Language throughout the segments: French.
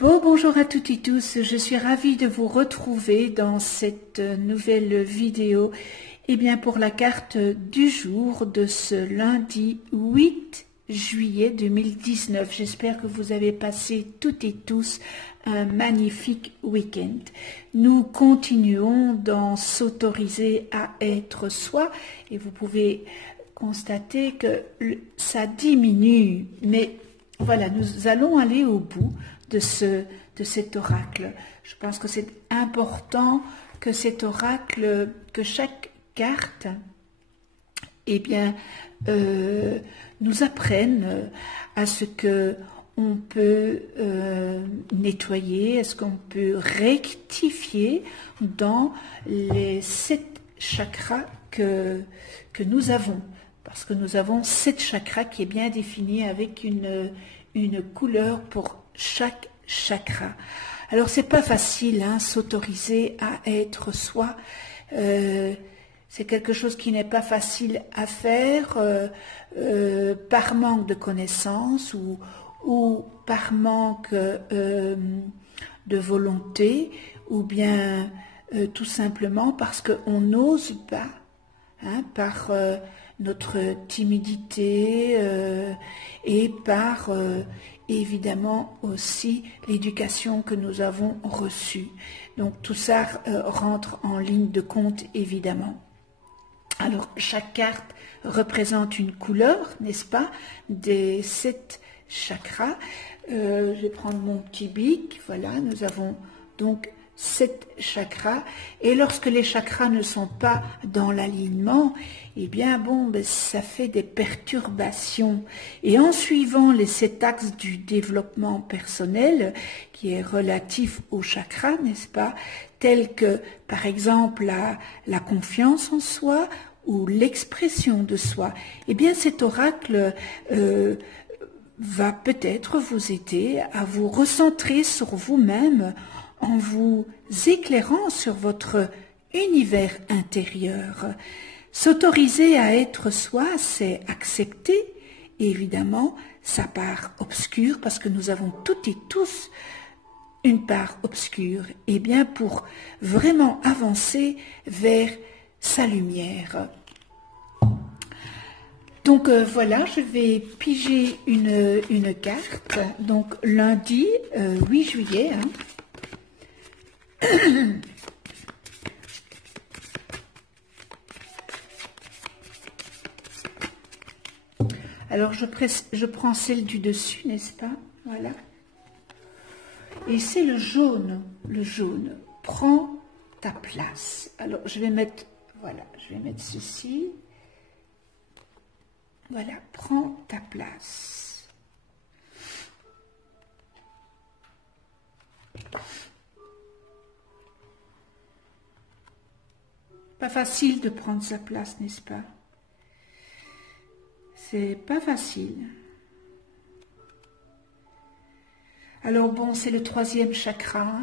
Bonjour à toutes et tous, je suis ravie de vous retrouver dans cette nouvelle vidéo pour la carte du jour de ce lundi 8 juillet 2019. J'espère que vous avez passé toutes et tous un magnifique week-end. Nous continuons dans s'autoriser à être soi et vous pouvez constater que ça diminue, mais voilà, nous allons aller au bout de cet oracle. Je pense que c'est important que cet oracle, que chaque carte, nous apprenne à ce que on peut nettoyer, est-ce qu'on peut rectifier dans les 7 chakras que nous avons. Parce que nous avons 7 chakras qui est bien défini avec une couleur pour chaque chakra. Alors c'est pas facile, s'autoriser à être soi. C'est quelque chose qui n'est pas facile à faire par manque de connaissances ou par manque de volonté ou bien tout simplement parce qu'on n'ose pas, par notre timidité et par évidemment aussi l'éducation que nous avons reçue. Donc tout ça rentre en ligne de compte évidemment. Alors chaque carte représente une couleur, n'est-ce pas, des 7 chakras. Je vais prendre mon petit bic, voilà, nous avons donc 7 chakras, et lorsque les chakras ne sont pas dans l'alignement, ça fait des perturbations. Et en suivant les 7 axes du développement personnel, qui est relatif aux chakras, n'est-ce pas, tels que, par exemple, la confiance en soi ou l'expression de soi, cet oracle va peut-être vous aider à vous recentrer sur vous-même, en vous éclairant sur votre univers intérieur. S'autoriser à être soi, c'est accepter, évidemment, sa part obscure, parce que nous avons toutes et tous une part obscure, pour vraiment avancer vers sa lumière. Donc voilà, je vais piger une carte, donc lundi 8 juillet, Alors je prends celle du dessus, n'est-ce pas? Voilà. Et c'est le jaune. Le jaune. Prends ta place. Alors je vais mettre, voilà, je vais mettre ceci. Voilà, prends ta place. Pas facile de prendre sa place, n'est-ce pas? C'est pas facile. Alors bon, c'est le 3e chakra,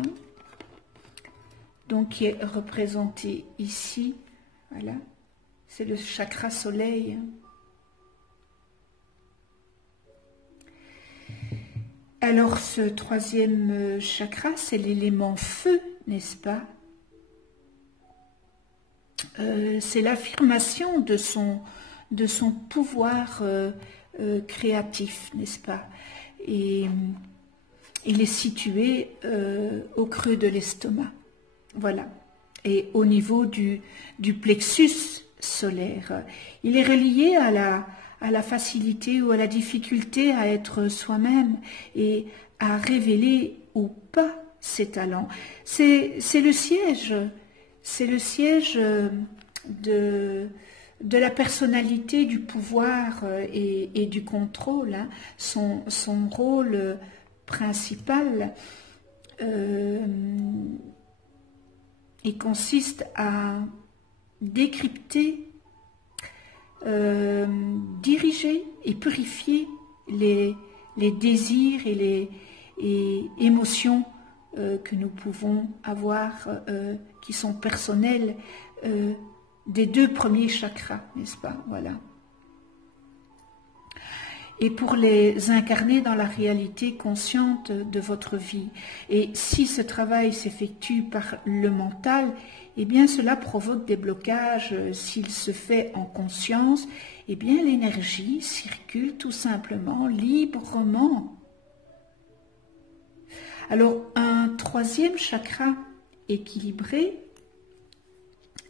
donc qui est représenté ici. Voilà, c'est le chakra soleil. Alors ce 3e chakra, c'est l'élément feu, n'est-ce pas? C'est l'affirmation de son pouvoir créatif, n'est-ce pas? Et il est situé au creux de l'estomac, voilà, et au niveau du plexus solaire. Il est relié à la facilité ou à la difficulté à être soi-même et à révéler ou pas ses talents. C'est le siège. C'est le siège de la personnalité, du pouvoir et du contrôle. Son rôle principal il consiste à décrypter, diriger et purifier les désirs et les émotions que nous pouvons avoir, qui sont personnelles, des 2 premiers chakras, n'est-ce pas? Voilà. et pour les incarner dans la réalité consciente de votre vie. Et si ce travail s'effectue par le mental, eh bien cela provoque des blocages. S'il se fait en conscience, eh bien l'énergie circule tout simplement librement. Alors un troisième chakra équilibré,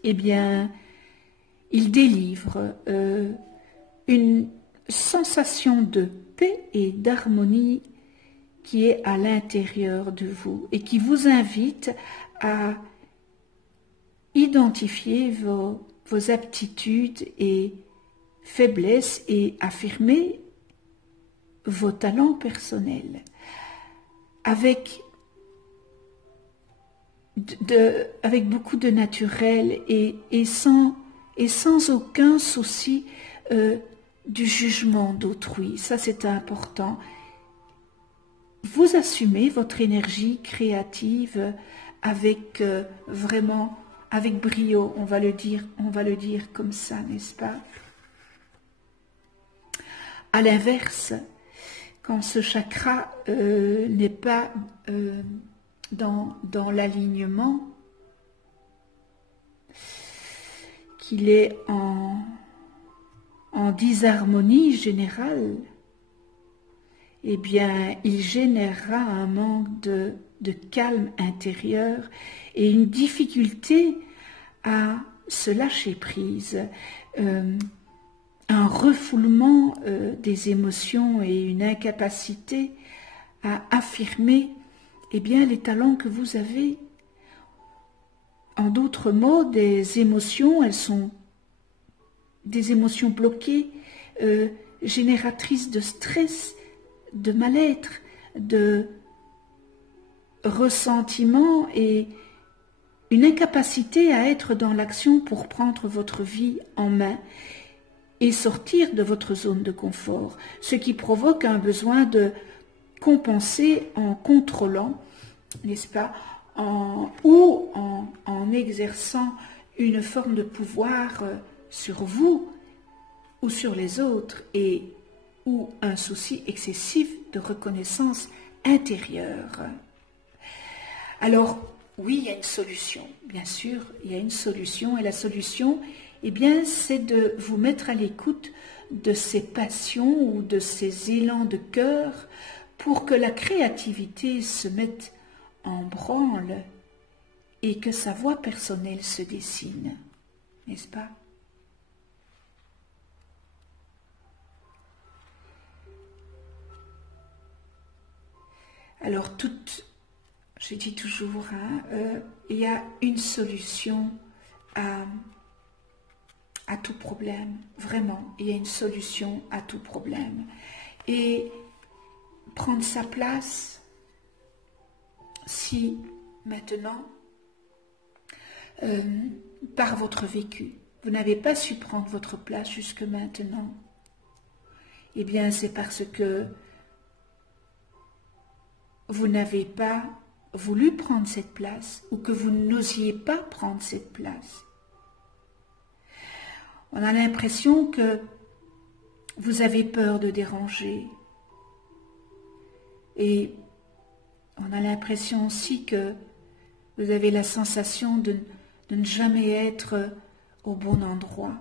eh bien il délivre une sensation de paix et d'harmonie qui est à l'intérieur de vous et qui vous invite à identifier vos aptitudes et faiblesses et affirmer vos talents personnels avec beaucoup de naturel et sans aucun souci du jugement d'autrui. Ça, c'est important. Vous assumez votre énergie créative avec vraiment, avec brio, on va le dire comme ça, n'est-ce pas? À l'inverse, quand ce chakra n'est pas dans l'alignement, qu'il est en disharmonie générale, eh bien, il générera un manque de calme intérieur et une difficulté à se lâcher prise, un refoulement des émotions et une incapacité à affirmer eh bien, les talents que vous avez. En d'autres mots, des émotions, elles sont des émotions bloquées, génératrices de stress, de mal-être, de ressentiment et une incapacité à être dans l'action pour prendre votre vie en main et sortir de votre zone de confort, ce qui provoque un besoin de compenser en contrôlant, n'est-ce pas, en exerçant une forme de pouvoir sur vous ou sur les autres ou un souci excessif de reconnaissance intérieure. Alors, oui, il y a une solution, bien sûr, il y a une solution, et la solution, eh bien, c'est de vous mettre à l'écoute de ces passions ou de ces élans de cœur pour que la créativité se mette en branle et que sa voix personnelle se dessine, n'est-ce pas? Alors, je dis toujours, il y a une solution à tout problème, vraiment, il y a une solution à tout problème. Et prendre sa place, si maintenant, par votre vécu, vous n'avez pas su prendre votre place jusque maintenant, eh bien c'est parce que vous n'avez pas voulu prendre cette place ou que vous n'osiez pas prendre cette place. On a l'impression que vous avez peur de déranger et on a l'impression aussi que vous avez la sensation de ne jamais être au bon endroit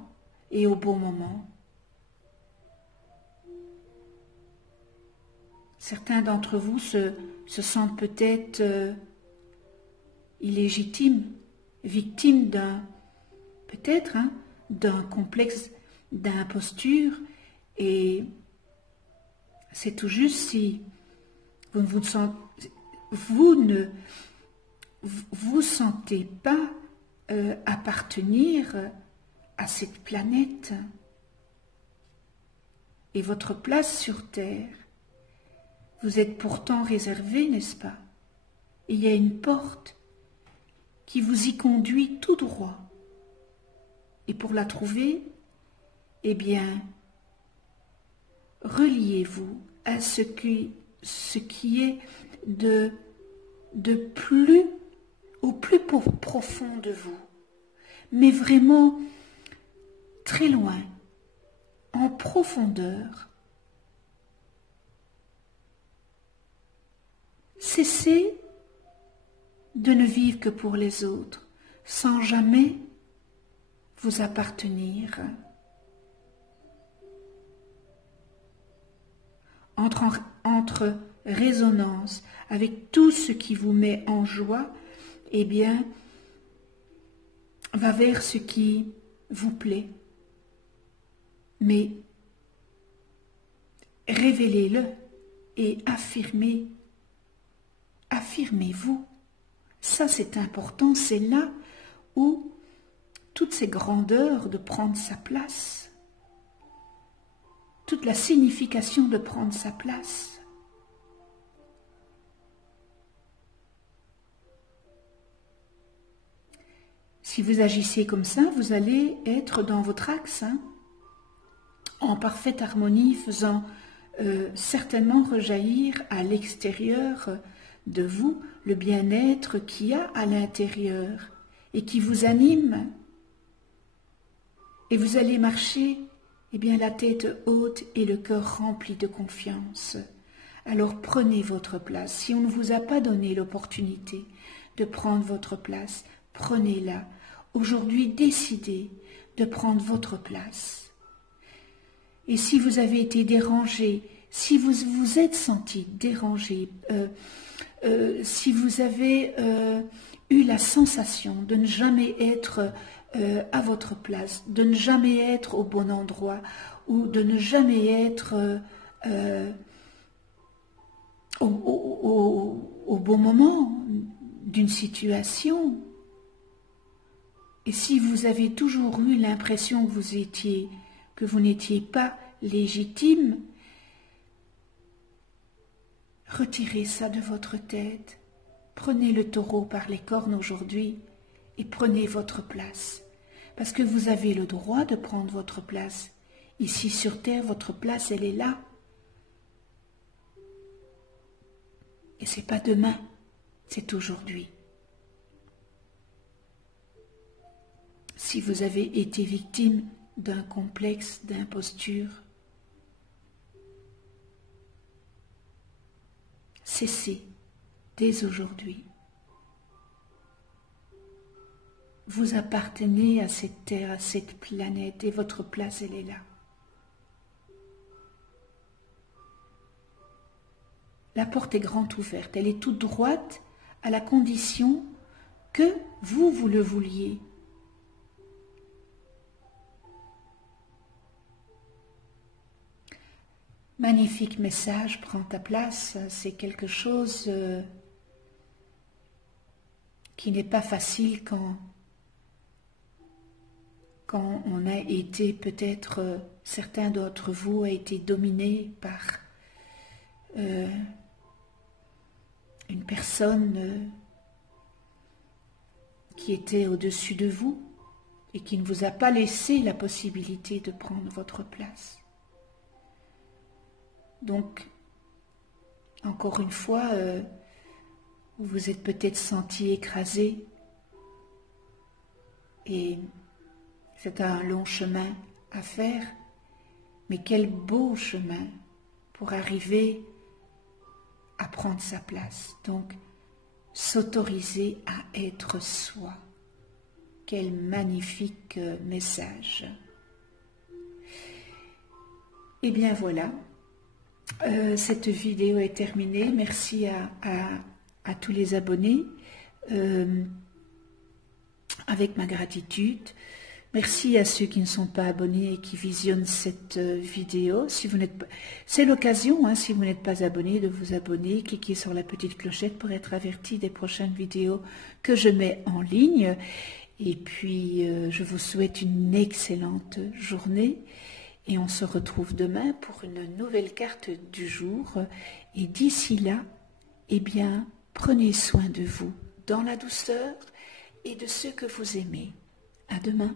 et au bon moment. Certains d'entre vous se sentent peut-être illégitimes, victimes d'un complexe d'imposture, et c'est tout juste si vous ne vous sentez pas appartenir à cette planète et votre place sur Terre. Vous êtes pourtant réservé, n'est-ce pas? Il y a une porte qui vous y conduit tout droit. Et pour la trouver, eh bien, reliez-vous à ce qui est au plus profond de vous, mais vraiment très loin, en profondeur. Cessez de ne vivre que pour les autres, sans jamais vous appartenir. Entre résonance avec tout ce qui vous met en joie, eh bien, va vers ce qui vous plaît. Mais révélez-le et affirmez-vous. Ça, c'est important, c'est là où toutes ces grandeurs de prendre sa place, toute la signification de prendre sa place. Si vous agissez comme ça, vous allez être dans votre axe, en parfaite harmonie, faisant certainement rejaillir à l'extérieur de vous le bien-être qu'il y a à l'intérieur et qui vous anime. Et vous allez marcher, eh bien, la tête haute et le cœur rempli de confiance. Alors prenez votre place. Si on ne vous a pas donné l'opportunité de prendre votre place, prenez-la. Aujourd'hui, décidez de prendre votre place. Et si vous avez été dérangé, si vous vous êtes senti dérangé, si vous avez eu la sensation de ne jamais être à votre place, de ne jamais être au bon endroit ou de ne jamais être au bon moment d'une situation, et si vous avez toujours eu l'impression que vous n'étiez pas légitime, retirez ça de votre tête. Prenez le taureau par les cornes aujourd'hui et prenez votre place. Parce que vous avez le droit de prendre votre place. Ici sur terre, votre place, elle est là. Et c'est pas demain, c'est aujourd'hui. Si vous avez été victime d'un complexe d'imposture, cessez dès aujourd'hui. Vous appartenez à cette terre, à cette planète, et votre place, elle est là. La porte est grande ouverte, elle est toute droite à la condition que vous le vouliez. Magnifique message, prends ta place, c'est quelque chose qui n'est pas facile quand on a été, peut-être certains d'entre vous a été dominé par une personne qui était au-dessus de vous et qui ne vous a pas laissé la possibilité de prendre votre place. Donc, encore une fois, vous vous êtes peut-être senti écrasé et c'est un long chemin à faire, mais quel beau chemin pour arriver à prendre sa place. Donc, s'autoriser à être soi. Quel magnifique message. Et bien voilà. Cette vidéo est terminée. Merci à tous les abonnés. Avec ma gratitude. Merci à ceux qui ne sont pas abonnés et qui visionnent cette vidéo. Si vous n'êtes pas, c'est l'occasion, si vous n'êtes pas abonné, de vous abonner. Cliquez sur la petite clochette pour être averti des prochaines vidéos que je mets en ligne. Et puis, je vous souhaite une excellente journée. Et on se retrouve demain pour une nouvelle carte du jour. Et d'ici là, eh bien, prenez soin de vous dans la douceur et de ceux que vous aimez. À demain.